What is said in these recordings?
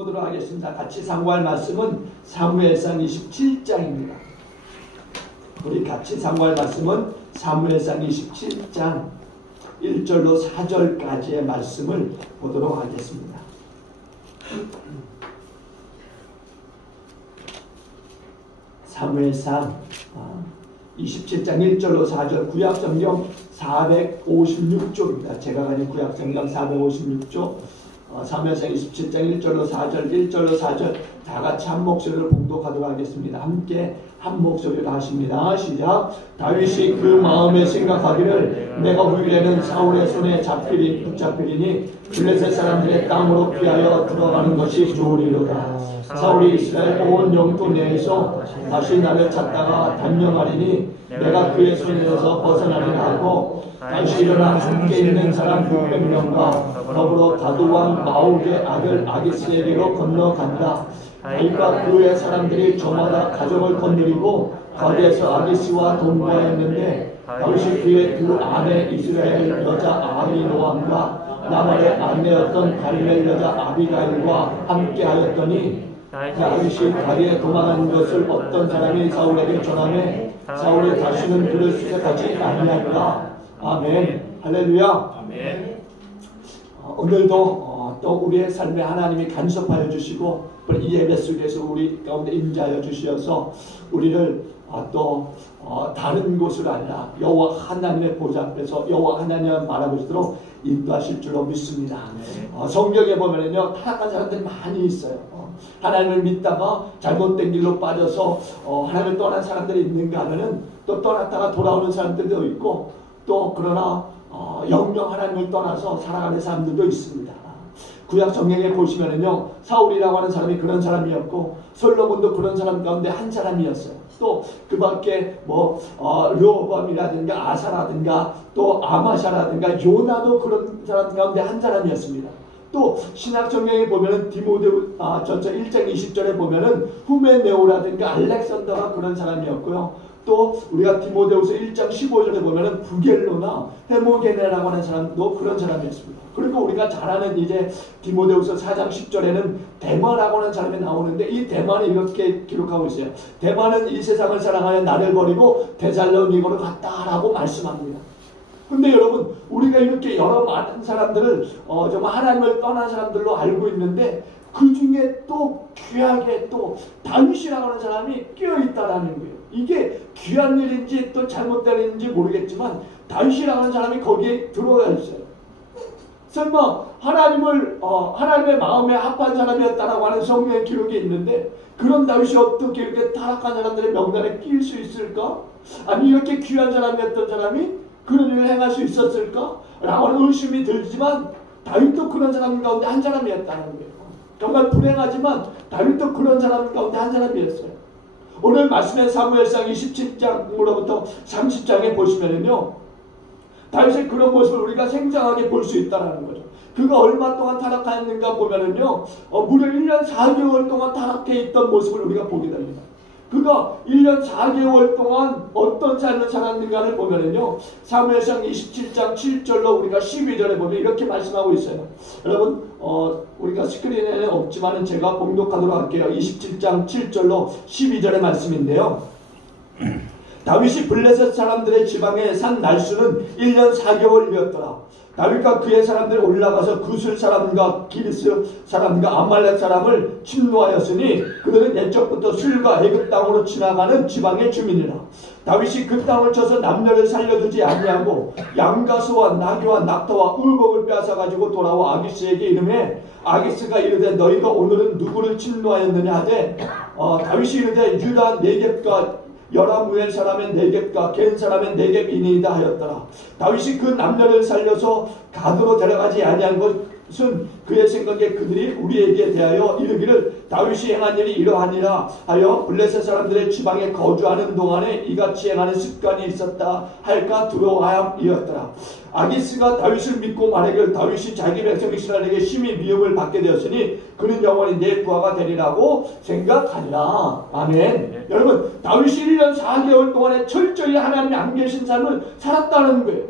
보도록 하겠습니다. 같이 상고할 말씀은 사무엘상 27장입니다. 우리 같이 상고할 말씀은 사무엘상 27장 1절로 4절까지의 말씀을 보도록 하겠습니다. 사무엘상 27장 1절로 4절, 구약성경 456쪽입니다. 제가 가진 구약성경 456쪽, 사무엘상 27장 1절로 4절, 1절로 4절 다 같이 한 목소리를 봉독하도록 하겠습니다. 함께 한 목소리로 하십니다. 시작. 다윗이 그 마음에 생각하기를 내가 후일에는 사울의 손에 붙잡히리니 블레셋 사람들의 땅으로 피하여 들어가는 것이 좋으리로다. 사울이 이스라엘 온 영토 내에서 다시 나를 찾다가 단념하리니 내가 그의 손에서 벗어나리라 하고, 다시 일어나 함께 있는 사람 600명과 더불어 다두왕 마옥의 아들 아기스에게로 건너간다. 다윗과 그의 사람들이 저마다 가정을 건드리고 거기에서 아기스와 동거하였는데, 다윗이 그의 두 아내 이스라엘 여자 아히노암과 나발의 아내였던 갈멜 여자 아비가일과 함께하였더니, 다윗이 다리에 도망한 것을 어떤 사람이 사울에게 전하매 사울이 다시는 그를 수색하지 아니하리라. 아멘. 할렐루야. 아멘. 오늘도 또 우리의 삶에 하나님이 간섭하여 주시고 이 예배 속에서 우리 가운데 임재하여 주시어서 우리를 또 다른 곳으로 아니라 여호와 하나님의 보좌 앞에서 여호와 하나님을 바라보시도록 인도하실 줄로 믿습니다. 성경에 보면은요, 타락한 사람들이 많이 있어요. 하나님을 믿다가 잘못된 길로 빠져서 하나님을 떠난 사람들이 있는가 하면은 또 떠났다가 돌아오는 사람들도 있고, 또 그러나 영영 하나님을 떠나서 살아가는 사람들도 있습니다. 구약 성경에 보시면은요, 사울이라고 하는 사람이 그런 사람이었고 솔로몬도 그런 사람 가운데 한 사람이었어요. 또 그 밖에 르호보암이라든가 아사라든가 또 아마샤라든가 요나도 그런 사람 가운데 한 사람이었습니다. 또 신약 성경에 보면은 디모데 전서 1장 20절에 보면은 후메네오라든가 알렉산더가 그런 사람이었고요. 또 우리가 디모데후서 1장 15절에 보면은 부겔로나 헤모게네라고 하는 사람도 그런 사람이었습니다. 그리고 우리가 잘 아는 이제 디모데후서 4장 10절에는 데마라고 하는 사람이 나오는데, 이 데마는 이렇게 기록하고 있어요. 데마는 이 세상을 사랑하여 나를 버리고 데살로니가로 갔다라고 말씀합니다. 근데 여러분, 우리가 이렇게 여러 많은 사람들을 정말 하나님을 떠난 사람들로 알고 있는데, 그 중에 또 귀하게 또 다윗이라고 하는 사람이 끼어있다라는 거예요. 이게 귀한 일인지 또 잘못된 일인지 모르겠지만 다윗이라고 하는 사람이 거기에 들어가 있어요. 설마 하나님의 마음에 합한 사람이었다라고 하는 성경의 기록이 있는데, 그런 다윗이 어떻게 이렇게 타락한 사람들의 명단에 끼일 수 있을까? 아니, 이렇게 귀한 사람이었던 사람이 그런 일을 행할 수 있었을까? 라고 하는 의심이 들지만 다윗도 그런 사람 가운데 한 사람이었다는 거예요. 정말 불행하지만 다윗도 그런 사람 가운데 한 사람이었어요. 오늘 말씀의 사무엘상 27장으로부터 30장에 보시면은요, 다윗의 그런 모습을 우리가 생생하게 볼 수 있다는 거죠. 그가 얼마 동안 타락했는가 보면은요, 무려 1년 4개월 동안 타락해 있던 모습을 우리가 보게 됩니다. 그가 1년 4개월 동안 어떤 삶을 살았는가를 보면은요, 사무엘상 27장 7절로 우리가 12절에 보면 이렇게 말씀하고 있어요. 여러분, 우리가 스크린에는 없지만은 제가 봉독하도록 할게요. 27장 7절로 12절의 말씀인데요. 다윗이 블레셋 사람들의 지방에 산 날수는 1년 4개월이었더라. 다윗과 그의 사람들이 올라가서 구슬 사람과 기리스 사람과 아말렉 사람을 침노하였으니 그들은 옛적부터 술과 애굽 땅으로 지나가는 지방의 주민이라. 다윗이 그 땅을 쳐서 남녀를 살려두지 아니하고 양과 소와 나귀와 낙타와 의복을 빼앗아가지고 돌아와 아기스에게 이르매, 아기스가 이르되 너희가 오늘은 누구를 침노하였느냐 하되, 다윗이 이르되 유다 네겝과 여라무엘 사람의 네겝과 겐 사람의 네겝이니이다 하였더라. 다윗이 그 남녀를 살려서 가드로 데려가지 아니한 것은 그의 생각에 그들이 우리에게 대하여 이르기를 다윗이 행한 일이 이러하니라 하여 블레셋 사람들의 지방에 거주하는 동안에 이같이 행하는 습관이 있었다 할까 두려워함이었더라. 아기스가 다윗을 믿고 말하기를 다윗이 자기 백성 이스라엘에게 심히 미움을 받게 되었으니 그는 영원히 내 부하가 되리라고 생각하니라. 아멘. 여러분, 다윗이 1년 4개월 동안에 철저히 하나님이 안 계신 삶을 살았다는 거예요.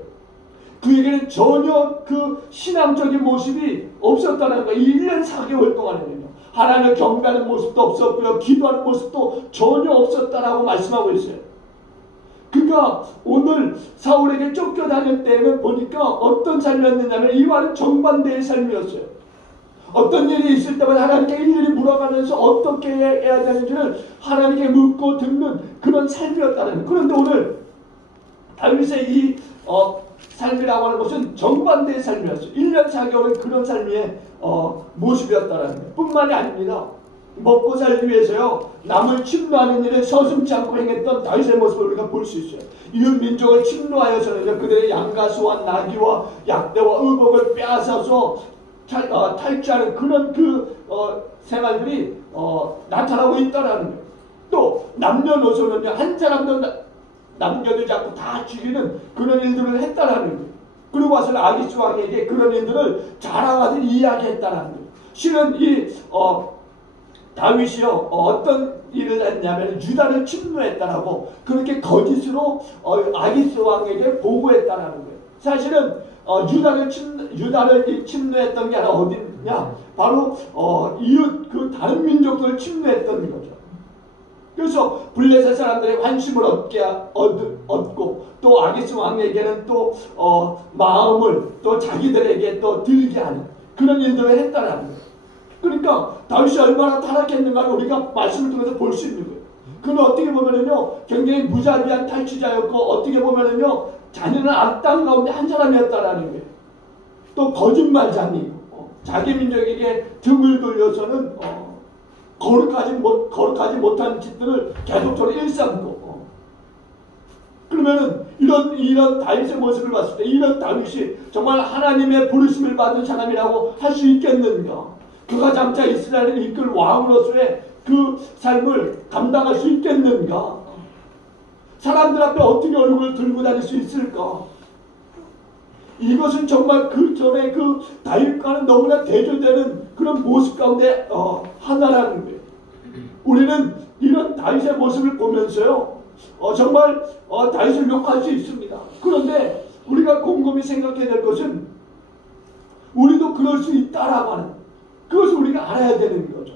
그에게는 전혀 그 신앙적인 모습이 없었다는 거예요. 1년 4개월 동안에는요. 하나님을 경배하는 모습도 없었고요. 기도하는 모습도 전혀 없었다라고 말씀하고 있어요. 그가 오늘 사울에게 쫓겨다닐 때는 보니까 어떤 삶이었느냐면 이와는 정반대의 삶이었어요. 어떤 일이 있을 때마다 하나님께 일일이 물어가면서 어떻게 해야 되는지를 하나님께 묻고 듣는 그런 삶이었다는. 그런데 오늘 다윗의 이 삶이라고 하는 것은 정반대의 삶이었어요. 1년 4개월은 그런 삶의 모습이었다는 뿐만이 아닙니다. 먹고 살기 위해서요, 남을 침노하는 일에 서슴지 않고 행했던 다윗의 모습을 우리가 볼 수 있어요. 이웃 민족을 침노하여서는 그들의 양과 소와 나귀와 약대와 의복을 빼앗아서 탈취하는 그런 생활들이 나타나고 있다라는 거예요. 또 남녀노소는요, 한 사람도 남겨두지 않고 다 죽이는 그런 일들을 했다라는 거예요. 그리고 와서 아기스 왕에게 그런 일들을 자랑하듯 이야기했다라는 거예요. 실은 이 다윗이요, 어떤 일을 했냐면 유다를 침노했다라고 그렇게 거짓으로 아기스 왕에게 보고했다라는 거예요. 사실은 유다를 침노했던 게 아니라 어디냐? 바로 이웃 그 다른 민족들을 침노했던 거죠. 그래서 블레셋 사람들의 관심을 얻고 또 아기스 왕에게는 또 마음을 또 자기들에게 또 들게 하는 그런 일들을 했다라는 거예요. 그러니까 다윗이 얼마나 타락했는가를 우리가 말씀을 통해서 볼 수 있는 거예요. 그는 어떻게 보면은요, 굉장히 무자비한 탈취자였고, 어떻게 보면은요, 자녀는 악당 가운데 한 사람이었다라는 거예요. 또 거짓말장이, 자기 민족에게 등을 돌려서는 거룩하지 못한 짓들을 계속적으로 일삼고, 그러면은 이런 다윗의 모습을 봤을 때 이런 다윗이 정말 하나님의 부르심을 받은 사람이라고 할 수 있겠는가? 그가 장차 이스라엘을 이끌 왕으로서의 그 삶을 감당할 수 있겠는가? 사람들 앞에 어떻게 얼굴을 들고 다닐 수 있을까? 이것은 정말 그 전에 그 다윗과는 너무나 대조되는 그런 모습 가운데 하나라는 거예요. 우리는 이런 다윗의 모습을 보면서요, 정말 다윗을 욕할 수 있습니다. 그런데 우리가 곰곰이 생각해야 될 것은 우리도 그럴 수 있다라고 하는, 그것을 우리가 알아야 되는 거죠.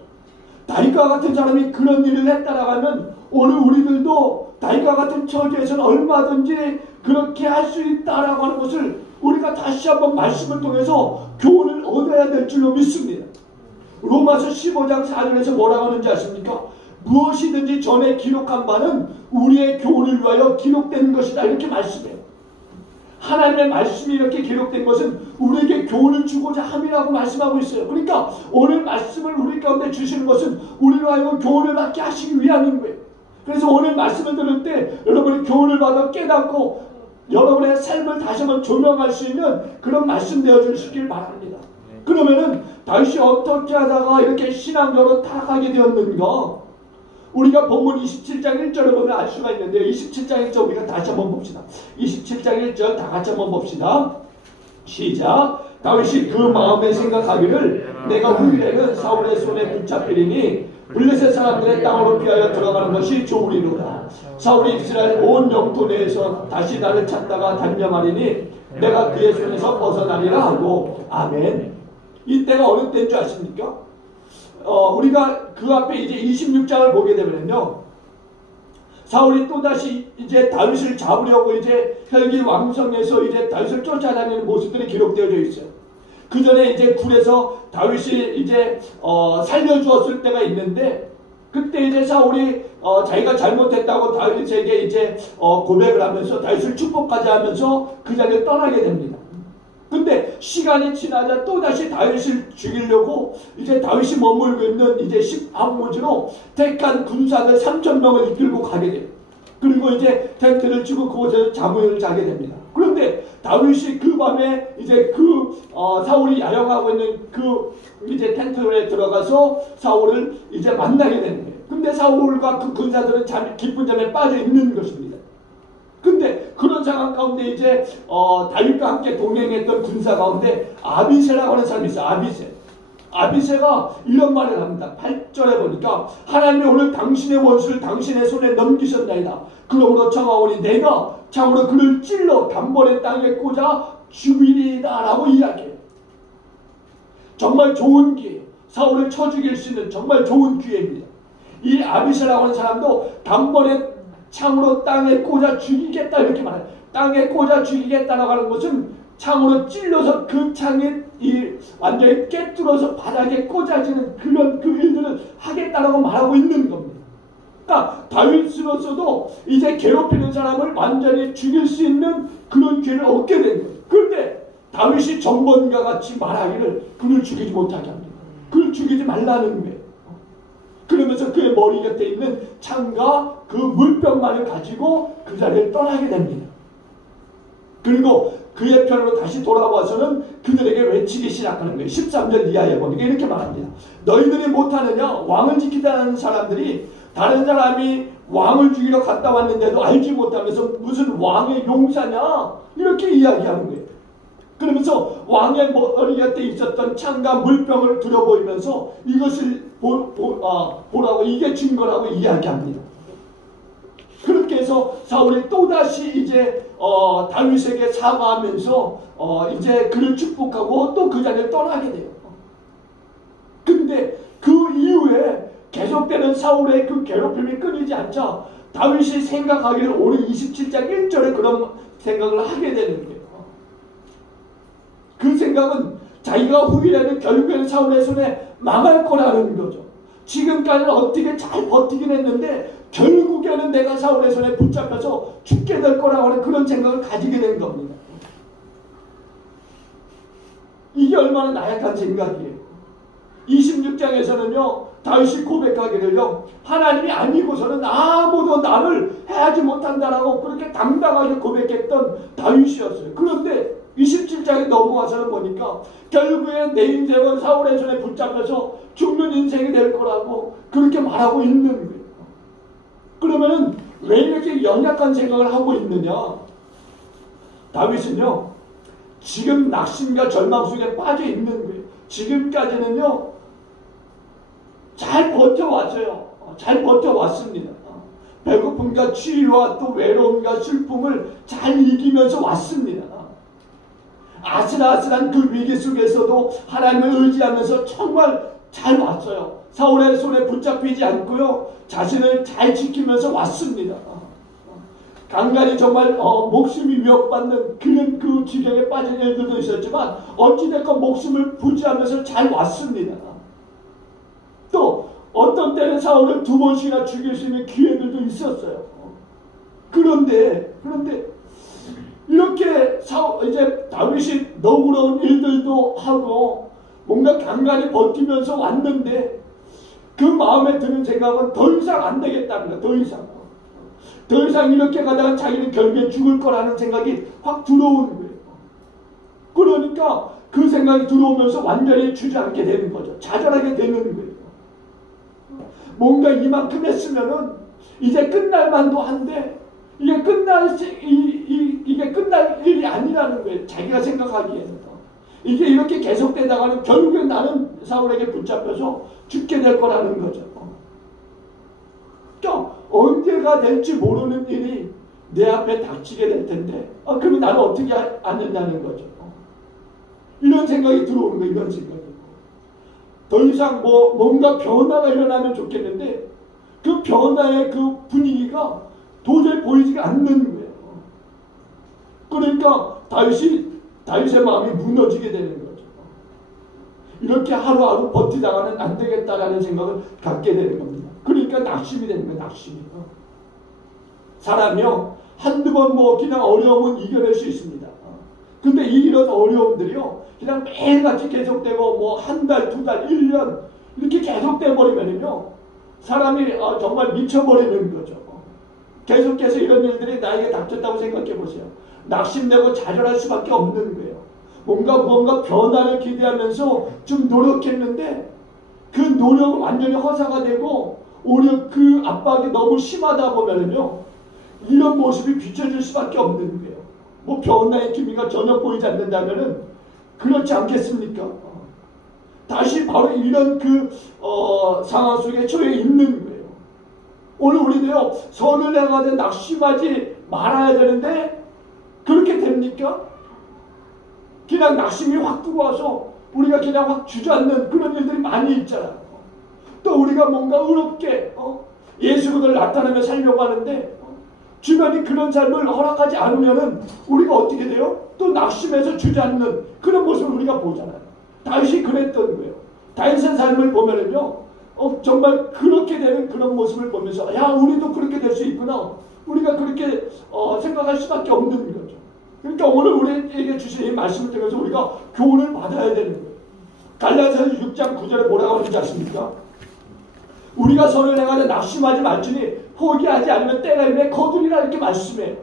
다윗과 같은 사람이 그런 일을 했다라고 하면 오늘 우리들도 다윗과 같은 처지에서는 얼마든지 그렇게 할 수 있다라고 하는 것을 우리가 다시 한번 말씀을 통해서 교훈을 얻어야 될 줄로 믿습니다. 로마서 15장 4절에서 뭐라고 하는지 아십니까? 무엇이든지 전에 기록한 바는 우리의 교훈을 위하여 기록된 것이다, 이렇게 말씀해요. 하나님의 말씀이 이렇게 기록된 것은 우리에게 교훈을 주고자 함이라고 말씀하고 있어요. 그러니까 오늘 말씀을 우리 가운데 주시는 것은 우리로 하여금 교훈을 받게 하시기 위함인 거예요. 그래서 오늘 말씀을 들을 때 여러분이 교훈을 받아 깨닫고 여러분의 삶을 다시 한번 조명할 수 있는 그런 말씀 되어 주시길 바랍니다. 그러면은 다윗이 어떻게 하다가 이렇게 신앙적으로 타락하게 되었는가? 우리가 본문 27장 1절을 보면 알 수가 있는데, 27장 1절 우리가 다시 한번 봅시다. 27장 1절 다 같이 한번 봅시다. 시작. 다윗이 그 마음에 생각하기를 내가 후일에는 사울의 손에 붙잡히리니 블레셋 사람들의 땅으로 피하여 들어가는 것이 좋으리로다. 사울이 이스라엘 온 영토 내에서 다시 나를 찾다가 단념하리니 내가 그의 손에서 벗어나리라 하고. 아멘. 이때가 어느 때인 줄 아십니까? 우리가 그 앞에 이제 26장을 보게 되면요, 사울이 또다시 이제 다윗을 잡으려고 이제 혈기왕성해서 이제 다윗을 쫓아다니는 모습들이 기록되어져 있어요. 그 전에 이제 굴에서 다윗이 이제 살려주었을 때가 있는데, 그때 이제 사울이 자기가 잘못했다고 다윗에게 이제 고백을 하면서 다윗을 축복까지 하면서 그 자리를 떠나게 됩니다. 근데 시간이 지나자 또다시 다윗을 죽이려고 이제 다윗이 머물고 있는 이제 십암모지로 택한 군사들 3,000명을 이끌고 가게 돼요. 그리고 이제 텐트를 치고 그곳에서 잠을 자게 됩니다. 그런데 다윗이 그 밤에 이제 사울이 야영하고 있는 그 이제 텐트에 들어가서 사울을 이제 만나게 되는 거예요. 근데 사울과 그 군사들은 깊은 잠에 빠져 있는 것입니다. 근데 그런 상황 가운데 이제 다윗과 함께 동행했던 군사 가운데 아비새라고 하는 사람이 있어요. 아비새가 이런 말을 합니다. 8절에 보니까 하나님이 오늘 당신의 원수를 당신의 손에 넘기셨나이다. 그러므로 청하오니 내가 창으로 그를 찔러 단번에 땅에 꽂아 죽이리다 라고 이야기해요. 정말 좋은 기회. 사울을 쳐 죽일 수 있는 정말 좋은 기회입니다. 이 아비새라고 하는 사람도 단번에 창으로 땅에 꽂아 죽이겠다 이렇게 말해요. 땅에 꽂아 죽이겠다라고 하는 것은 창으로 찔러서 그 창이 완전히 깨뚫어서 바닥에 꽂아지는 그런 그 일들을 하겠다라고 말하고 있는 겁니다. 그러니까 다윗으로서도 이제 괴롭히는 사람을 완전히 죽일 수 있는 그런 기회를 얻게 된 거예요. 그런데 다윗이 전번과 같이 말하기를 그를 죽이지 못하게 합니다. 그를 죽이지 말라는 거예요. 그러면서 그의 머리 곁에 있는 창과 그 물병만을 가지고 그 자리를 떠나게 됩니다. 그리고 그의 편으로 다시 돌아와서는 그들에게 외치기 시작하는 거예요. 13절 이하에 보니까 이렇게 말합니다. 너희들이 못하느냐? 왕을 지키다는 사람들이 다른 사람이 왕을 죽이러 갔다 왔는데도 알지 못하면서 무슨 왕의 용사냐? 이렇게 이야기하는 거예요. 그러면서 왕의 머리 곁에 있었던 창과 물병을 들어보이면서 이것을 보라고 이게 증거라고 이야기합니다. 그렇게 해서 사울이 또다시 이제 다윗에게 사과하면서 이제 그를 축복하고 또 그 자리를 떠나게 돼요. 근데 그 이후에 계속되는 사울의 그 괴롭힘이 끊이지 않자 다윗이 생각하기를 오늘 27장 1절에 그런 생각을 하게 되는 거예요. 그 생각은 자기가 후일에는 결국에는 사울의 손에 망할 거라는 거죠. 지금까지는 어떻게 잘 버티긴 했는데 결국에는 내가 사울의 손에 붙잡혀서 죽게 될 거라고 하는 그런 생각을 가지게 된 겁니다. 이게 얼마나 나약한 생각이에요. 26장에서는요 다윗이 고백하기를요 하나님이 아니고서는 아무도 나를 해하지 못한다라고 그렇게 당당하게 고백했던 다윗이었어요. 그런데 27장에 넘어와서는 보니까 결국에 내 인생은 사울의 손에 붙잡혀서 죽는 인생이 될 거라고 그렇게 말하고 있는 거예요. 그러면은 왜 이렇게 연약한 생각을 하고 있느냐? 다윗은요 지금 낙심과 절망 속에 빠져 있는 거예요. 지금까지는요 잘 버텨왔어요. 잘 버텨왔습니다. 배고픔과 추위와 또 외로움과 슬픔을 잘 이기면서 왔습니다. 아슬아슬한 그 위기 속에서도 하나님을 의지하면서 정말 잘 왔어요. 사울의 손에 붙잡히지 않고요. 자신을 잘 지키면서 왔습니다. 간간히 정말 목숨이 위협받는 그런 그 지경에 빠진 일들도 있었지만 어찌됐건 목숨을 부지하면서 잘 왔습니다. 또 어떤 때는 사울을 2번씩이나 죽일 수 있는 기회들도 있었어요. 그런데 이렇게 이제 다윗이 너그러운 일들도 하고 뭔가 간간히 버티면서 왔는데 그 마음에 드는 생각은 더 이상 안 되겠다는 거예요. 더 이상 이렇게 가다가 자기는 결국에 죽을 거라는 생각이 확 들어오는 거예요. 그러니까 그 생각이 들어오면서 완전히 주저앉게 되는 거죠. 좌절하게 되는 거예요. 뭔가 이만큼 했으면은 이제 끝날 만도 한데 이게 끝날 일이 아니라는 거예요. 자기가 생각하기에는. 이게 이렇게 계속되다가는 결국엔 나는 사울에게 붙잡혀서 죽게 될 거라는 거죠. 또 언제가 될지 모르는 일이 내 앞에 닥치게 될 텐데 그러면 나는 어떻게 앉느냐는 거죠. 이런 생각이 들어오는 거예요. 이런 생각이. 더 이상 뭔가 변화가 일어나면 좋겠는데 그 변화의 그 분위기가 도저히 보이지가 않는 거예요. 그러니까 다윗의 마음이 무너지게 되는 거죠. 이렇게 하루하루 버티다가는 안 되겠다라는 생각을 갖게 되는 겁니다. 그러니까 낙심이 되는 거예요. 낙심이. 사람이요 한두 번 그냥 어려움은 이겨낼 수 있습니다. 근데 이런 어려움들이요 그냥 매일같이 계속되고 한 달, 2달, 1년 이렇게 계속돼 버리면요 사람이 정말 미쳐버리는 거죠. 계속해서 이런 일들이 나에게 닥쳤다고 생각해 보세요. 낙심되고 좌절할 수밖에 없는 거예요. 뭔가 변화를 기대하면서 좀 노력했는데 그 노력은 완전히 허사가 되고 오히려 그 압박이 너무 심하다 보면은요 이런 모습이 비춰질 수밖에 없는 거예요. 변화의 기미가 전혀 보이지 않는다면은 그렇지 않겠습니까? 다시 바로 이런 상황 속에 처해 있는 거예요. 오늘 우리도요 선을 행하되 낙심하지 말아야 되는데 그렇게 됩니까? 그냥 낙심이 확 들어와서 우리가 그냥 확 주저앉는 그런 일들이 많이 있잖아. 또 우리가 뭔가 의롭게 예수를 나타내며 살려고 하는데 주변이 그런 삶을 허락하지 않으면은 우리가 어떻게 돼요? 또 낙심해서 주저앉는 그런 모습을 우리가 보잖아요. 다윗이 그랬던 거예요. 다윗의 삶을 보면은요, 정말 그렇게 되는 그런 모습을 보면서 야, 우리도 그렇게 될 수 있구나. 우리가 그렇게 생각할 수밖에 없는 거죠. 그러니까 오늘 우리에게 주신 이 말씀을 통해서 우리가 교훈을 받아야 되는 거예요. 갈라디아서 6장 9절에 뭐라고 하는지 아십니까? 우리가 서로 행하되 낙심하지 말지니 포기하지 않으면 때가 이르매 거두리라 이렇게 말씀해요.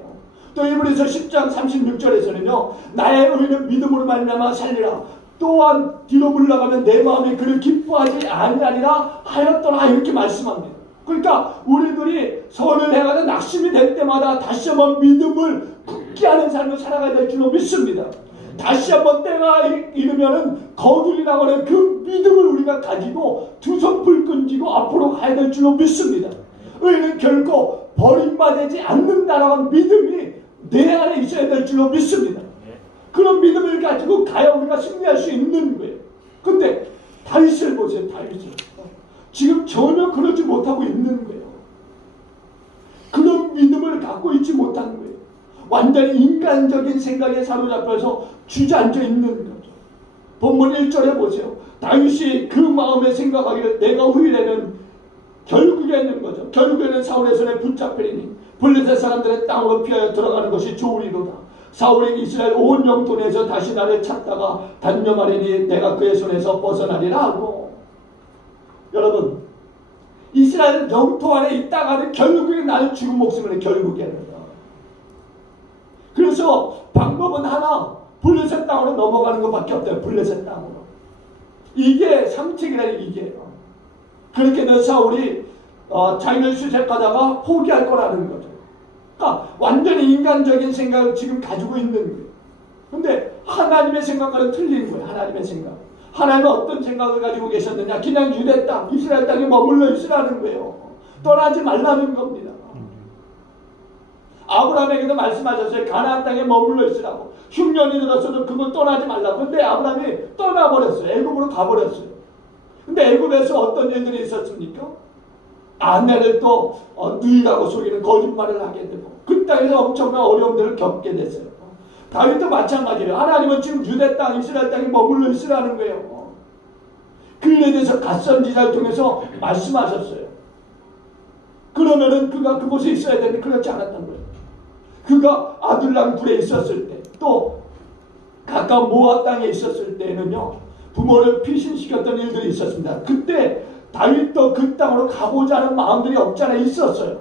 또 이브리서 10장 36절에서는요. 나의 의는 믿음으로 말미암아 살리라. 또한 뒤로 물러가면 내 마음이 그를 기뻐하지 아니하리라 하였더라 이렇게 말씀합니다. 그러니까 우리들이 선을 행하는 낙심이 될 때마다 다시 한번 믿음을 굳게 하는 삶을 살아가야 될 줄로 믿습니다. 다시 한번 때가 이르면은 거두리라고 하는 그 믿음을 우리가 가지고 두 손 불끈 쥐고 앞으로 가야 될 줄로 믿습니다. 의는 결코 버림받지 않는다라고 하는 믿음이 내 안에 있어야 될 줄로 믿습니다. 그런 믿음을 가지고 가야 우리가 승리할 수 있는 거예요. 근데 다윗을 보세요. 다윗을. 지금 전혀 그러지 못하고 있는 거예요. 그런 믿음을 갖고 있지 못한 거예요. 완전히 인간적인 생각에 사로잡혀서 주저앉아 있는 거죠. 본문 1절에 보세요. 다윗이 그 마음에 생각하기를 내가 후일에는 결국에는 거죠. 결국에는 사울의 손에 붙잡히리니 블레셋 사람들의 땅으로 피하여 들어가는 것이 좋으리로다. 사울이 이스라엘 온 영토내에서 다시 나를 찾다가 단념하리니 내가 그의 손에서 벗어나리라 하고. 여러분, 이스라엘 영토 안에 있다가는 결국에 나는 죽은 목숨을 해. 결국에는. 그래서 방법은 하나, 블레셋 땅으로 넘어가는 것밖에 없대요. 블레셋 땅으로. 이게 상책이라는 이게. 그렇게 된 사울이 자기를 수색하다가 포기할 거라는 거죠. 그러니까 완전히 인간적인 생각을 지금 가지고 있는 거예요. 근데 하나님의 생각과는 틀린 거예요. 하나님의 생각. 하나님은 어떤 생각을 가지고 계셨느냐? 그냥 유대 땅, 이스라엘 땅에 머물러 있으라는 거예요. 떠나지 말라는 겁니다. 아브라함에게도 말씀하셨어요. 가나안 땅에 머물러 있으라고. 흉년이 들었어도 그걸 떠나지 말라고. 근데 아브라함이 떠나버렸어요. 애굽으로 가버렸어요. 근데 애굽에서 어떤 일들이 있었습니까? 아내를 또 누이라고 속이는 거짓말을 하게 되고 그 땅에서 엄청난 어려움들을 겪게 됐어요. 다윗도 마찬가지예요. 하나님은 지금 유대 땅, 이스라엘 땅에 머물러 있으라는 거예요. 그에 대해서 갓선지자를 통해서 말씀하셨어요. 그러면은 그가 그곳에 있어야 되는데 그렇지 않았던 거예요. 그가 아둘람 굴에 있었을 때, 또 가까운 모압 땅에 있었을 때는요, 부모를 피신시켰던 일들이 있었습니다. 그때 다윗도 그 땅으로 가고자 하는 마음들이 없지 않아 있었어요.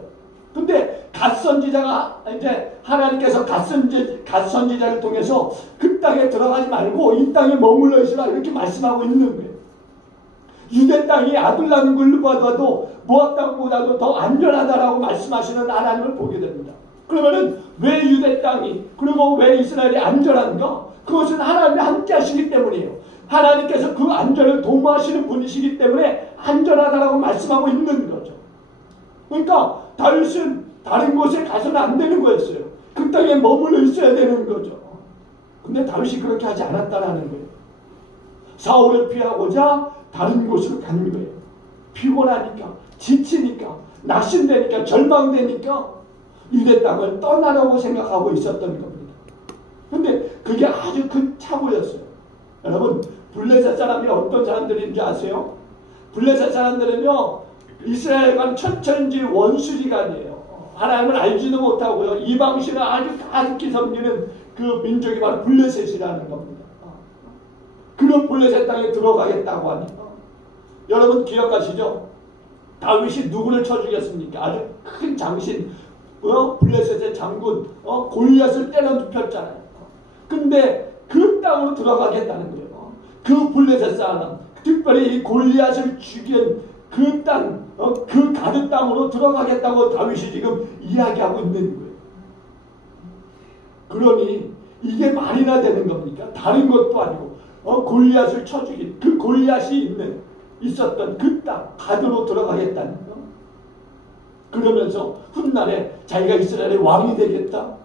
근데 갓선지자가 이제 하나님께서 갓선지자를 통해서 그 땅에 들어가지 말고 이 땅에 머물러 있으라 이렇게 말씀하고 있는 거예요. 유대 땅이 아둘람 굴보다도 모압 땅보다도 더 안전하다라고 말씀하시는 하나님을 보게 됩니다. 그러면은 왜 유대 땅이 그리고 왜 이스라엘이 안전한가? 그것은 하나님이 함께 하시기 때문이에요. 하나님께서 그 안전을 도모하시는 분이시기 때문에 안전하다라고 말씀하고 있는 거죠. 그러니까 다윗은 다른 곳에 가서는 안 되는 거였어요. 그 땅에 머물러 있어야 되는 거죠. 근데 다윗이 그렇게 하지 않았다라는 거예요. 사울을 피하고자 다른 곳으로 간 거예요. 피곤하니까, 지치니까, 낙심되니까, 절망되니까 유대 땅을 떠나려고 생각하고 있었던 겁니다. 근데 그게 아주 큰 착오였어요. 여러분, 블레셋 사람이 어떤 사람들인지 아세요? 블레셋 사람들은요, 이스라엘과는 천천지 원수지간이에요. 하나님을 알지도 못하고요, 이방신을 아주 가득히 섬기는 그 민족이 바로 블레셋이라는 겁니다. 그런 블레셋 땅에 들어가겠다고 하니까. 여러분 기억하시죠? 다윗이 누구를 쳐 죽였습니까? 아주 큰 장신, 블레셋의 장군, 골리앗을 때려 눕혔잖아요. 근데 그 땅으로 들어가겠다는 거예요. 그 블레셋 사람, 특별히 이 골리앗을 죽인 그 땅, 그 가드 땅으로 들어가겠다고 다윗이 지금 이야기하고 있는 거예요. 그러니 이게 말이나 되는 겁니까? 다른 것도 아니고 골리앗을 쳐 죽인 그 골리앗이 있었던 그 땅, 가드로 들어가겠다는 거. 그러면서 훗날에 자기가 이스라엘의 왕이 되겠다.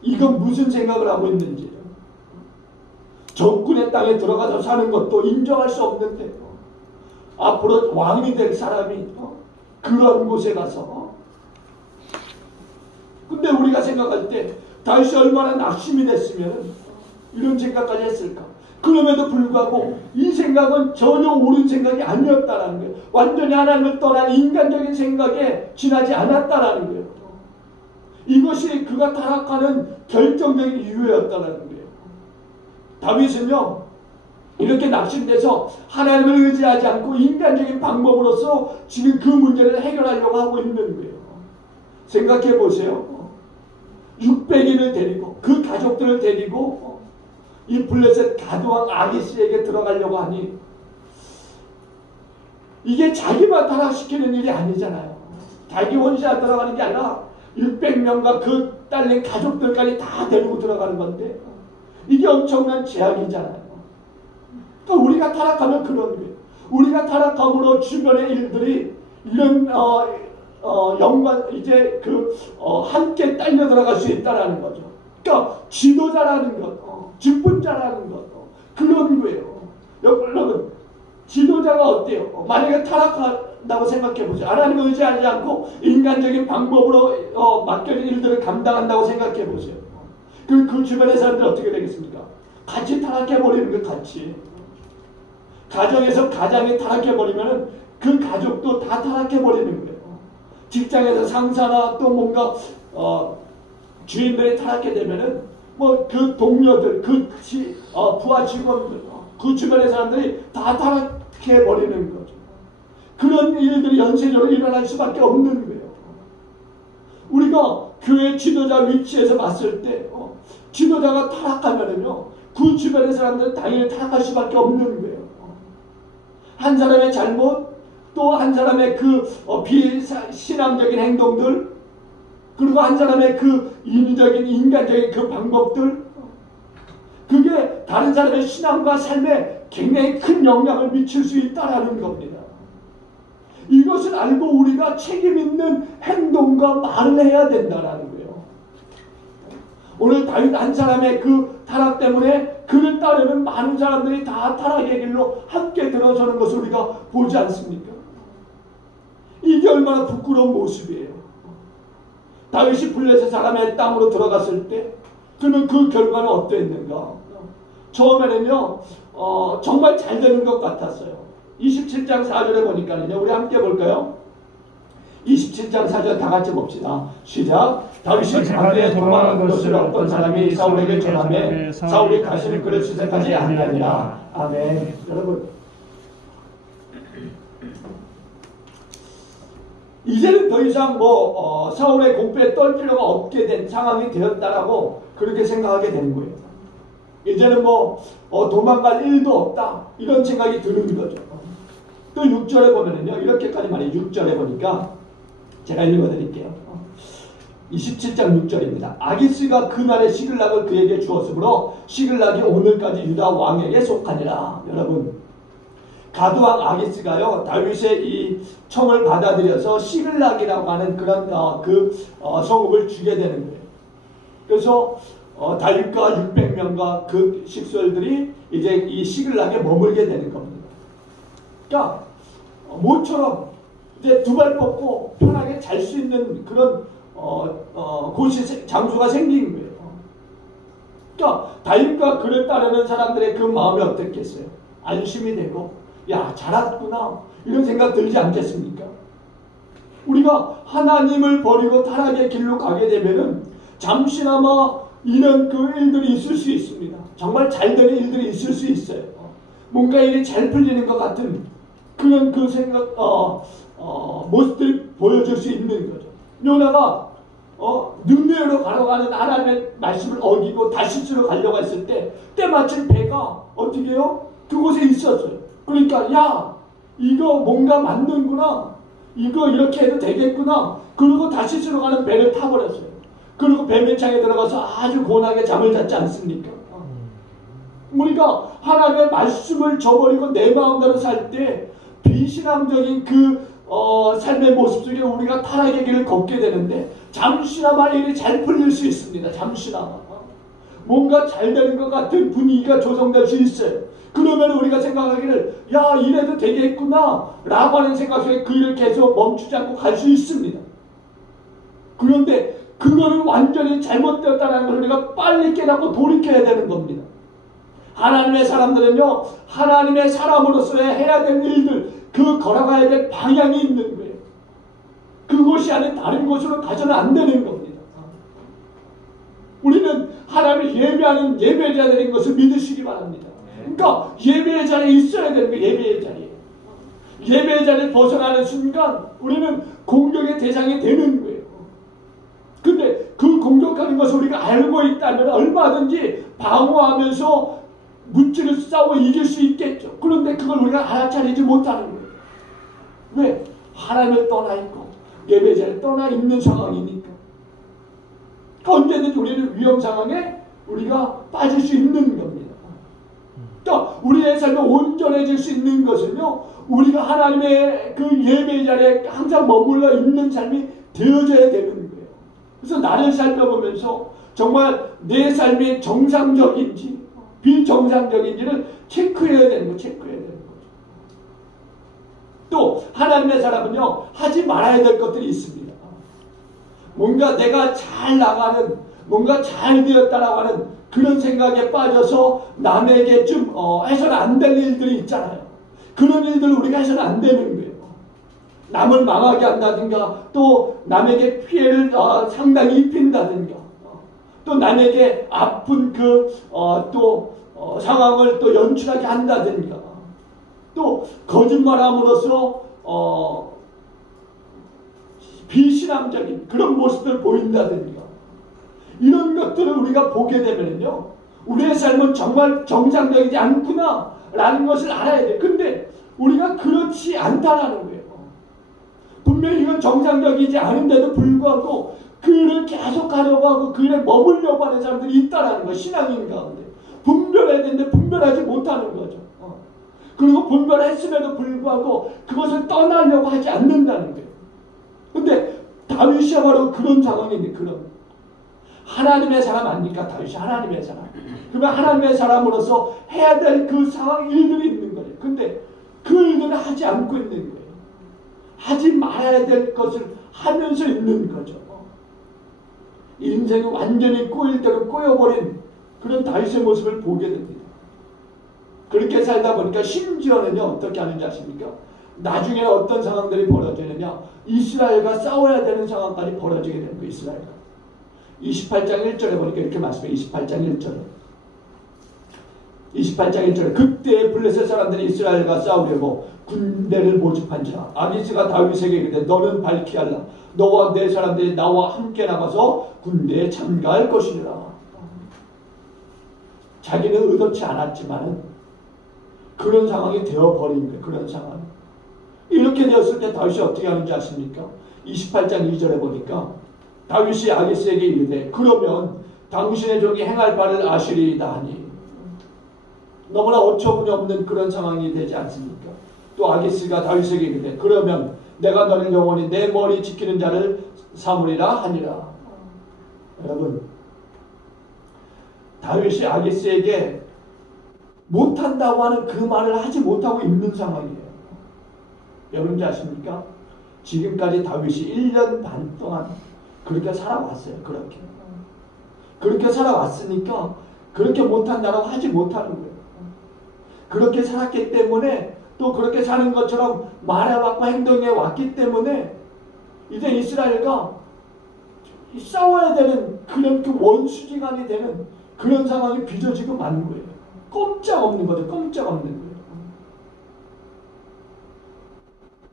이건 무슨 생각을 하고 있는지. 적군의 땅에 들어가서 사는 것도 인정할 수 없는데 앞으로 왕이 될 사람이 그런 곳에 가서 근데 우리가 생각할 때 다윗이 얼마나 낙심이 됐으면 이런 생각까지 했을까? 그럼에도 불구하고 이 생각은 전혀 옳은 생각이 아니었다라는 거예요. 완전히 하나님을 떠난 인간적인 생각에 지나지 않았다라는 거예요. 이것이 그가 타락하는 결정적인 이유였다라는 거예요. 다윗은요 이렇게 낙심돼서 하나님을 의지하지 않고 인간적인 방법으로서 지금 그 문제를 해결하려고 하고 있는 거예요. 생각해 보세요. 600인을 데리고 그 가족들을 데리고 이 블레셋 가드왕 아기스에게 들어가려고 하니 이게 자기만 타락시키는 일이 아니잖아요. 자기 혼자 들어가는 게 아니라 600명과 그 딸린 가족들까지 다 데리고 들어가는 건데 이게 엄청난 제약이잖아요. 그러니까 우리가 타락하면 그런 거예요. 우리가 타락함으로 주변의 일들이 이런 영광 이제 함께 딸려 들어갈 수 있다라는 거죠. 그러니까 지도자라는 것, 직분자라는 것 그런 거예요. 여러분 지도자가 어때요? 만약에 타락한다고 생각해 보세요. 하나님을 의지하지 않고 인간적인 방법으로 맡겨진 일들을 감당한다고 생각해 보세요. 그 주변의 사람들 어떻게 되겠습니까? 같이 타락해 버리는 거 같이. 가정에서 가장이 타락해 버리면은 그 가족도 다 타락해 버리는 거예요. 직장에서 상사나 또 뭔가 주인들이 타락해 되면은 뭐 그 동료들, 부하 직원들, 그 주변의 사람들이 다 타락해 버리는 거죠. 그런 일들이 연쇄적으로 일어날 수밖에 없는 거예요. 우리가 교회 지도자 위치에서 봤을 때 지도자가 타락하면은요 그 주변의 사람들은 당연히 타락할 수밖에 없는 거예요. 한 사람의 잘못, 또 한 사람의 그 비신앙적인 행동들, 그리고 한 사람의 그 인위적인 인간적인 그 방법들, 그게 다른 사람의 신앙과 삶에 굉장히 큰 영향을 미칠 수 있다라는 겁니다. 이것을 알고 우리가 책임 있는 행동과 말을 해야 된다라는 거예요. 오늘 다윗 한 사람의 그 타락 때문에 그를 따르는 많은 사람들이 다 타락의 길로 함께 들어서는 것을 우리가 보지 않습니까? 이게 얼마나 부끄러운 모습이에요. 다윗이 블레셋 사람의 땅으로 들어갔을 때 그러면 그 결과는 어땠는가? 처음에는요 정말 잘 되는 것 같았어요. 27장 4절에 보니까는요 우리 함께 볼까요? 27장 4절 다 같이 봅시다. 시작. 다윗이 광야에 도망한 것을 어떤 사람이 사울에게 전하매 사울이 다시는 그를 수색하지 아니하니라. 아멘. 여러분 이제는 더 이상 사울의 공패에 떨 필요가 없게 된 상황이 되었다라고 그렇게 생각하게 되는 거예요. 이제는 도망갈 일도 없다 이런 생각이 드는 거죠. 또 6절에 보면은요 이렇게까지 말해요. 6절에 보니까 제가 읽어드릴게요. 27장 6절입니다. 아기스가 그날의 시글락을 그에게 주었으므로 시글락이 오늘까지 유다 왕에게 속하니라. 여러분 가드왕 아기스가요 다윗의 이 청을 받아들여서 시글락이라고 하는 그런 성읍을 주게 되는 거예요. 그래서 다윗과 600명과 그 식솔들이 이제 이 시글락에 머물게 되는 겁니다. 그러니까 모처럼 이제 두 발 뻗고 편하게 잘 수 있는 그런 장소가 생긴 거예요. 그러니까 다윗과 그를 따르는 사람들의 그 마음이 어떻겠어요? 안심이 되고 야 잘 왔구나 이런 생각 들지 않겠습니까? 우리가 하나님을 버리고 타락의 길로 가게 되면은 잠시나마 이런 그 일들이 있을 수 있습니다. 정말 잘 되는 일들이 있을 수 있어요. 뭔가 일이 잘 풀리는 것 같은 그런 그 생각 모습들이 보여줄 수 있는 거죠. 요나가 능력으로 가려가는 하나님의 말씀을 어기고 다시스로 가려고 했을 때 때마침 배가 어떻게 해요? 그곳에 있었어요. 그러니까 야 이거 뭔가 맞는구나, 이거 이렇게 해도 되겠구나. 그리고 다시스로 가는 배를 타버렸어요. 그리고 배면창에 들어가서 아주 고나게 잠을 잤지 않습니까? 우리가 하나님의 말씀을 저버리고 내 마음대로 살 때 비신앙적인 그 삶의 모습 속에 우리가 타락의 길을 걷게 되는데 잠시나마 일이 잘 풀릴 수 있습니다. 잠시나마. 뭔가 잘 되는 것 같은 분위기가 조성될 수 있어요. 그러면 우리가 생각하기를 야 이래도 되겠구나 라고 하는 생각 속에 그 일을 계속 멈추지 않고 갈 수 있습니다. 그런데 그거는 완전히 잘못되었다는 걸 우리가 빨리 깨닫고 돌이켜야 되는 겁니다. 하나님의 사람들은요, 하나님의 사람으로서의 해야 될 일들, 그 걸어가야 될 방향이 있는 거예요. 그곳이 아닌 다른 곳으로 가서는 안 되는 겁니다. 우리는 하나님을 예배하는 예배자들인 것을 믿으시기 바랍니다. 그러니까 예배의 자리에 있어야 되는 거예요. 예배의 자리에. 예배의 자리에 벗어나는 순간 우리는 공격의 대상이 되는 거예요. 근데 그 공격하는 것을 우리가 알고 있다면 얼마든지 방어하면서 문제를 싸워 이길 수 있겠죠. 그런데 그걸 우리가 알아차리지 못하는 거예요. 왜? 하나님을 떠나 있고 예배자를 떠나 있는 상황이니까. 언제든지 우리는 위험 상황에 우리가 빠질 수 있는 겁니다. 그러니까 우리의 삶이 온전해질 수 있는 것은요, 우리가 하나님의 그 예배 자리에 항상 머물러 있는 삶이 되어져야 되는 거예요. 그래서 나를 살펴보면서 정말 내 삶이 정상적인지 비정상적인지를 체크해야 되는 거예요. 체크해야 되는 거죠. 또 하나님의 사람은요, 하지 말아야 될 것들이 있습니다. 뭔가 내가 잘 나가는, 뭔가 잘 되었다라고 하는 그런 생각에 빠져서 남에게 좀 해서는 안 될 일들이 있잖아요. 그런 일들을 우리가 해서는 안 되는 거예요. 남을 망하게 한다든가, 또 남에게 피해를 상당히 입힌다든가, 또 남에게 아픈 상황을 또 연출하게 한다든가, 또 거짓말함으로써 비신앙적인 그런 모습을 보인다든가, 이런 것들을 우리가 보게 되면요, 우리의 삶은 정말 정상적이지 않구나 라는 것을 알아야 돼요. 근데 우리가 그렇지 않다라는 거예요. 분명히 이건 정상적이지 않은데도 불구하고 그를 계속 하려고 하고 그에 머물려고 하는 사람들이 있다라는 거예요. 신앙인 가운데 분별해야 되는데 분별하지 못하는 거죠. 그리고 분별했음에도 불구하고 그것을 떠나려고 하지 않는다는 거예요. 근데 다윗이 바로 그런 상황인데, 그런 하나님의 사람 아닙니까? 다윗이 하나님의 사람. 그러면 하나님의 사람으로서 해야 될 그 상황 일들이 있는 거예요. 근데 그 일들을 하지 않고 있는 거예요. 하지 말아야 될 것을 하면서 있는 거죠. 인생이 완전히 꼬일 대로 꼬여버린 그런 다윗의 모습을 보게 됩니다. 그렇게 살다 보니까 심지어는요, 어떻게 하는지 아십니까? 나중에 어떤 상황들이 벌어지느냐, 이스라엘과 싸워야 되는 상황까지 벌어지게 되는 거예요. 이스라엘과 28장 1절에 보니까 이렇게 말씀해요. 28장 1절에 그때 블레셋 사람들이 이스라엘과 싸우려고 군대를 모집한지라 아기스가 다윗에게 이르되 너는 밝히 하라. 너와 내 사람들이 나와 함께 나가서 군대에 참가할 것이니라. 자기는 의도치 않았지만 그런 상황이 되어버린 거예요. 그런 상황. 이렇게 되었을 때 다윗이 어떻게 하는지 아십니까? 28장 2절에 보니까 다윗이 아기스에게 이르되 그러면 당신의 종이 행할 바를 아시리이다 하니, 너무나 어처구니 없는 그런 상황이 되지 않습니까? 또 아기스가 다윗에게 이르되 그러면 내가 너를 영원히 내 머리 지키는 자를 삼으리라 하니라. 여러분, 다윗이 아기스에게 못한다고 하는 그 말을 하지 못하고 있는 상황이에요. 여러분 아십니까? 지금까지 다윗이 1년 반 동안 그렇게 살아왔어요. 그렇게 살아왔으니까 그렇게 못한다고 하지 못하는 거예요. 그렇게 살았기 때문에, 또 그렇게 사는 것처럼 말해왔고 행동해왔기 때문에 이제 이스라엘과 싸워야 되는 그런 그 원수지간이 되는 그런 상황이 빚어지고 만 거예요. 꼼짝없는 거죠. 꼼짝없는 거예요.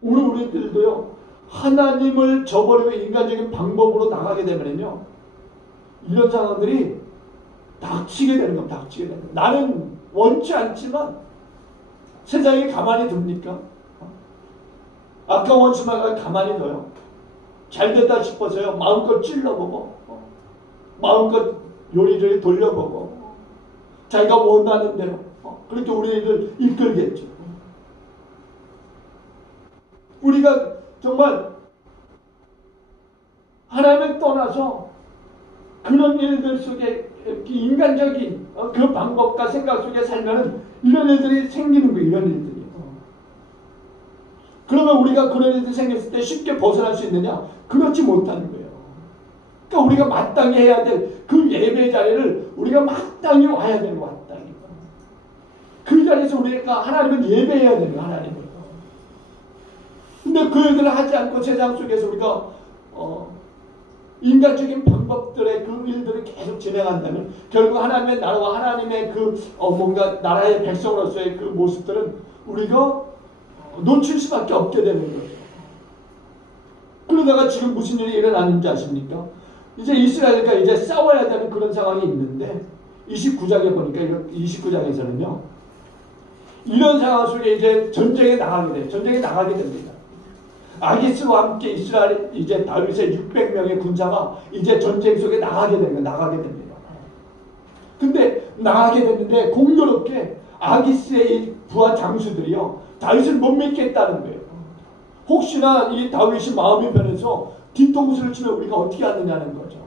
오늘 우리들도요, 하나님을 저버리고 인간적인 방법으로 나가게 되면요, 이런 상황들이 닥치게 되는 겁니다. 닥치게 되는 겁니다. 나는 원치 않지만 세상에 가만히 둡니까? 아까 원수만 가만히 둬요. 잘 됐다 싶어서요, 마음껏 찔러보고, 마음껏 요리조리 돌려보고, 자기가 원하는 대로 그렇게 우리를 이끌겠죠. 우리가 정말 하나님을 떠나서 그런 일들 속에 인간적인 그 방법과 생각 속에 살면은 이런 일들이 생기는 거예요. 이런 일들이. 그러면 우리가 그런 일들이 생겼을 때 쉽게 벗어날 수 있느냐? 그렇지 못하는 거예요. 그러니까 우리가 마땅히 해야 될 그 예배 자리를 우리가 마땅히 와야 되는 거야. 마땅히. 그 자리에서 우리가 하나님을 예배해야 되는 거야. 하나님을. 근데 그 일들을 하지 않고 세상 속에서 우리가 인간적인 방법들의 그 일들을 계속 진행한다면 결국 하나님의 나라와 하나님의 그 뭔가 나라의 백성으로서의 그 모습들은 우리가 놓칠 수밖에 없게 되는 거죠. 그러다가 지금 무슨 일이 일어나는지 아십니까? 이제 이스라엘과 이제 싸워야 되는 그런 상황이 있는데 29장에 보니까 29장에서는요. 이런 상황 속에 이제 전쟁에 나가게 돼요. 전쟁에 나가게 됩니다. 아기스와 함께 이스라엘 이제 다윗의 600명의 군사가 이제 전쟁 속에 나가게 됩니다. 근데 나가게 됐는데 공교롭게 아기스의 이 부하 장수들이요 다윗을 못 믿겠다는 거예요. 혹시나 이 다윗이 마음이 변해서 뒤통수를 치면 우리가 어떻게 하느냐는 거죠.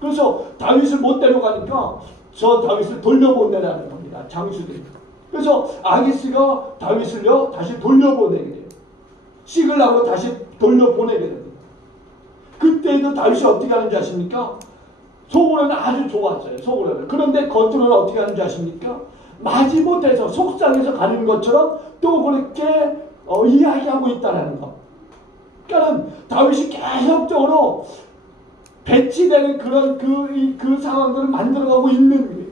그래서 다윗을 못 데려가니까 저 다윗을 돌려보내라는 겁니다. 장수들이. 그래서 아기스가 다윗을요 다시 돌려보내게 돼요. 시글락으로 다시 돌려보내게 됩니다. 그때도 다윗이 어떻게 하는지 아십니까? 속으로는 아주 좋았어요. 속으로는. 그런데 겉으로는 어떻게 하는지 아십니까? 마지못해서 속상해서 가는 것처럼 또 그렇게 이야기하고 있다는 것. 그러니까 다윗이 계속적으로 배치되는 그런 그 상황들을 만들어가고 있는 거예요.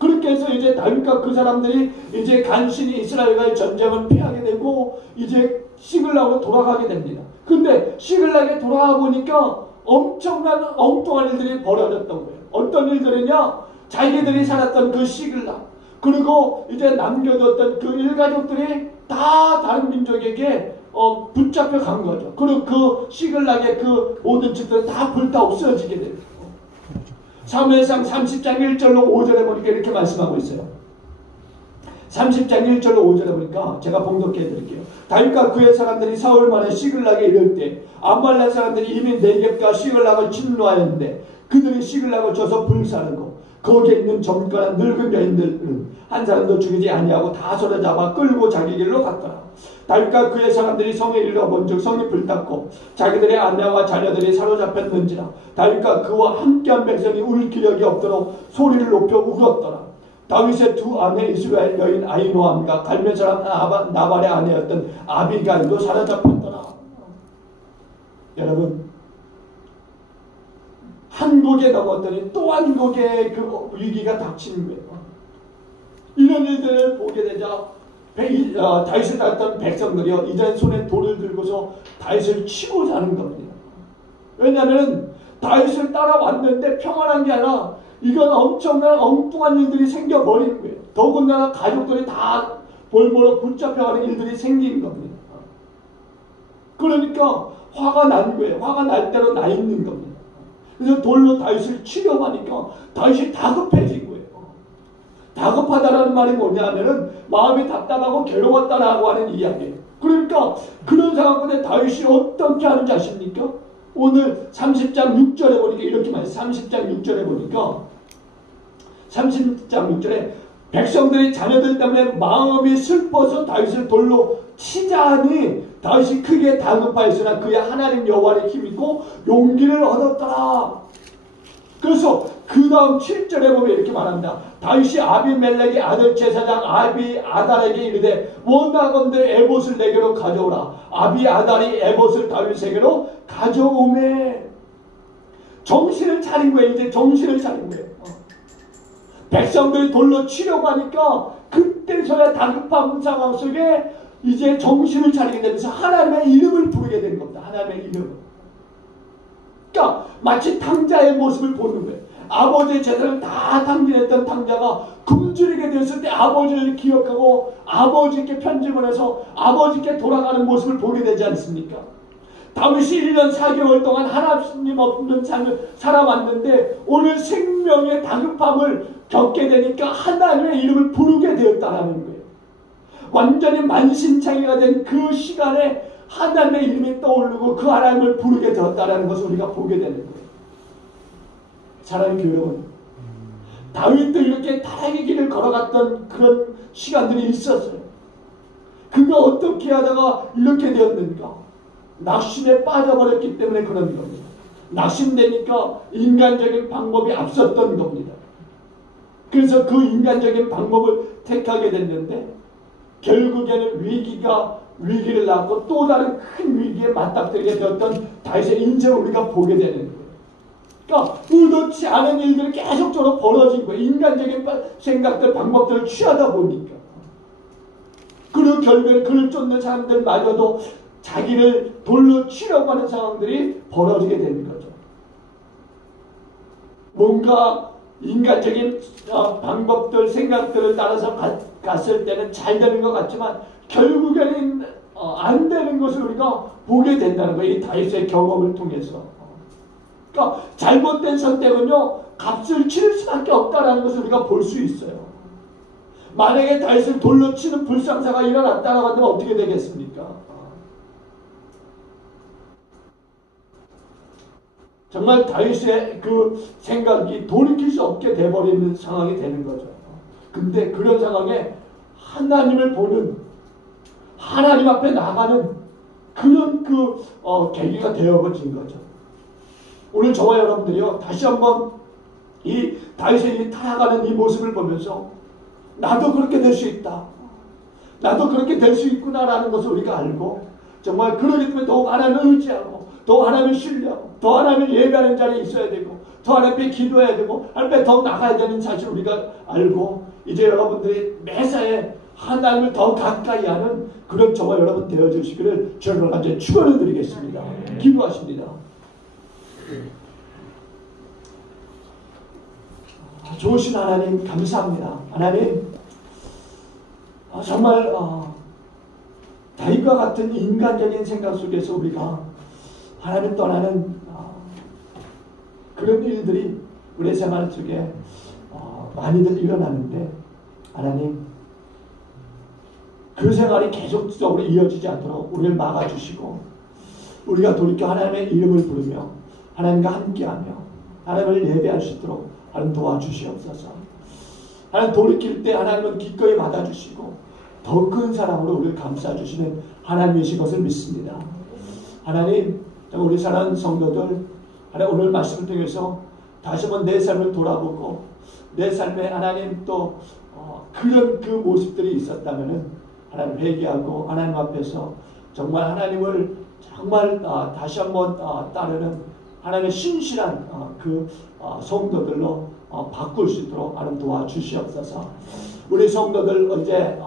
그렇게 해서 이제 다윗과 그 사람들이 이제 간신히 이스라엘과의 전쟁을 피하게 되고 이제 시글락으로 돌아가게 됩니다. 근데 시글락에 돌아가 보니까 엄청난 엉뚱한 일들이 벌어졌던 거예요. 어떤 일들이냐? 자기들이 살았던 그 시글락 그리고 이제 남겨뒀던 그 일가족들이 다 다른 민족에게 붙잡혀 간 거죠. 그리고 그 시글락의 그 모든 집들은 다 불타 없어지게 됩니다. 사무엘상 30장 1절로 5절에 보니까 이렇게 말씀하고 있어요. 30장 1절로 5절에 보니까 제가 봉독해 드릴게요. 다윗과 그의 사람들이 사울만의 시글락에 이를 때 암말렉 사람들이 이미 네겝과 시글락을 침노하였는데 그들이 시글락을 쳐서 불사르고 거기에 있는 젊거나 늙은 여인들은 한 사람도 죽이지 아니하고 다 손에잡아 끌고 자기 길로 갔더라. 다윗과 그의 사람들이 성에 이르러본즉 성이 불탔고 자기들의 아내와 자녀들이 사로잡혔는지라. 다윗과 그와 함께한 백성이 울 기력이 없도록 소리를 높여 울었더라. 다윗의 두 아내 이스라엘 여인 아히노암과 갈멜 사람 나발의 아내였던 아비가일도 사로잡혔더라. 여러분, 한국에 넘었더니 또 한국에 그 위기가 닥치는 거예요. 이런 일들을 보게 되자 다윗을 따랐던 백성들이요 이제 손에 돌을 들고서 다윗을 치고 사는 겁니다. 왜냐하면 다윗을 따라왔는데 평안한 게 아니라 이건 엄청난 엉뚱한 일들이 생겨버리는 거예요. 더군다나 가족들이 다 볼모로 붙잡혀가는 일들이 생긴 겁니다. 그러니까 화가 난 거예요. 화가 날 대로 나 있는 겁니다. 그래서 돌로 다윗을 치려고 하니까 다윗이 다급해진 거예요. 다급하다라는 말이 뭐냐면은 마음이 답답하고 괴로웠다라고 하는 이야기예요. 그러니까 그런 상황 가운데 다윗이 어떻게 하는지 아십니까? 오늘 30장 6절에 보니까 이렇게 말해요. 30장 6절에 보니까 30장 6절에 백성들이 자녀들 때문에 마음이 슬퍼서 다윗을 돌로 치자 하니 다윗이 크게 다급하였으나 그의 하나님 여호와를 힘입고 용기를 얻었더라. 그래서 그 다음 7절에 보면 이렇게 말합니다. 다윗이 아비멜렉의 아들 제사장 아비아달에게 이르되 원하건대 에봇을 내게로 가져오라. 아비아달이 에봇을 다윗에게로 가져오매. 정신을 차린 거예요. 이제 정신을 차린 거예요. 백성들이 돌로 치려고 하니까 그때서야 다급한 상황 속에 이제 정신을 차리게 되면서 하나님의 이름을 부르게 되는 겁니다. 하나님의 이름. 그러니까 마치 탕자의 모습을 보는 거예요. 아버지의 재산을 다 탕진했던 탕자가 굶주리게 되었을 때 아버지를 기억하고 아버지께 편지 보내서 아버지께 돌아가는 모습을 보게 되지 않습니까? 다윗이 1년 4개월 동안 하나님 없는 삶을 살아왔는데 오늘 생명의 다급함을 겪게 되니까 하나님의 이름을 부르게 되었다는 거예요. 완전히 만신창이가 된 그 시간에 하나님의 이름이 떠오르고 그 하나님을 부르게 되었다는 것을 우리가 보게 되는 거예요. 사랑의 교회 여러분, 다윗도 이렇게 타락의 길을 걸어갔던 그런 시간들이 있었어요. 그가 어떻게 하다가 이렇게 되었는가? 낙심에 빠져버렸기 때문에 그런 겁니다. 낙심되니까 인간적인 방법이 앞섰던 겁니다. 그래서 그 인간적인 방법을 택하게 됐는데 결국에는 위기를 낳고 또 다른 큰 위기에 맞닥뜨리게 되었던 다윗의 인생을 우리가 보게 되는 거예요. 그러니까 의도치 않은 일들이 계속적으로 벌어진 거예요. 인간적인 생각들, 방법들을 취하다 보니까. 그리고 결국에 그를 쫓는 사람들마저도 자기를 돌로 치려고 하는 상황들이 벌어지게 되는 거죠. 뭔가 인간적인 방법들, 생각들을 따라서 갔을 때는 잘 되는 것 같지만 결국에는 안 되는 것을 우리가 보게 된다는 거예요. 이 다윗의 경험을 통해서. 그러니까 잘못된 선택은요, 값을 치를 수밖에 없다는 것을 우리가 볼 수 있어요. 만약에 다윗을 돌로 치는 불상사가 일어났다고 하면 어떻게 되겠습니까? 정말 다윗의 그 생각이 돌이킬 수 없게 돼버리는 상황이 되는 거죠. 근데 그런 상황에 하나님을 보는, 하나님 앞에 나가는 그런 계기가 되어버린 거죠. 오늘 저와 여러분들이요, 다시 한번 이 다윗의 타락하는 이 모습을 보면서 나도 그렇게 될 수 있다, 나도 그렇게 될 수 있구나라는 것을 우리가 알고, 정말 그러기 때문에 더욱 하나님을 의지하고 더 하나님을 신뢰하고 더 하나님을 예배하는 자리에 있어야 되고 더 하나님 앞에 기도해야 되고 하나님 앞에 더 나가야 되는 사실을 우리가 알고, 이제 여러분들이 매사에 하나님을 더 가까이 하는 그런 저와 여러분 되어 주시기를 저를 간절히 축원을 드리겠습니다. 기도하십니다. 좋으신 하나님 감사합니다. 하나님, 정말 다윗과 같은 인간적인 생각 속에서 우리가 하나님 떠나는 그런 일들이 우리 생활 속에 많이들 일어나는데, 하나님 그 생활이 계속적으로 이어지지 않도록 우리를 막아주시고, 우리가 돌이켜 하나님의 이름을 부르며 하나님과 함께하며 하나님을 예배할 수 있도록 하나님 도와주시옵소서. 하나님 돌이킬 때 하나님은 기꺼이 받아주시고 더 큰 사랑으로 우리를 감싸주시는 하나님이신 것을 믿습니다. 하나님, 우리 사랑하는 성도들, 하나님 오늘 말씀을 통해서 다시 한번 내 삶을 돌아보고 내 삶에 하나님 또 그런 그 모습들이 있었다면 하나님 회개하고 하나님 앞에서 정말 하나님을 정말 다시 한번 따르는 하나님의 신실한 그 성도들로 바꿀 수 있도록 하나님 도와주시옵소서. 우리 성도들 이제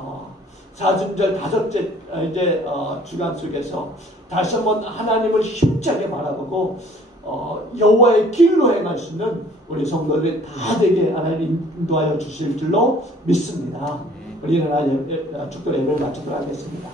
사순절 다섯째 이제 주간 속에서 다시 한번 하나님을 힘차게 바라보고 여호와의 길로 행할 수 있는 우리 성도들이 다 되게 하나님 인도하여 주실 줄로 믿습니다. 우리는 축도 예배를 마치도록 하겠습니다.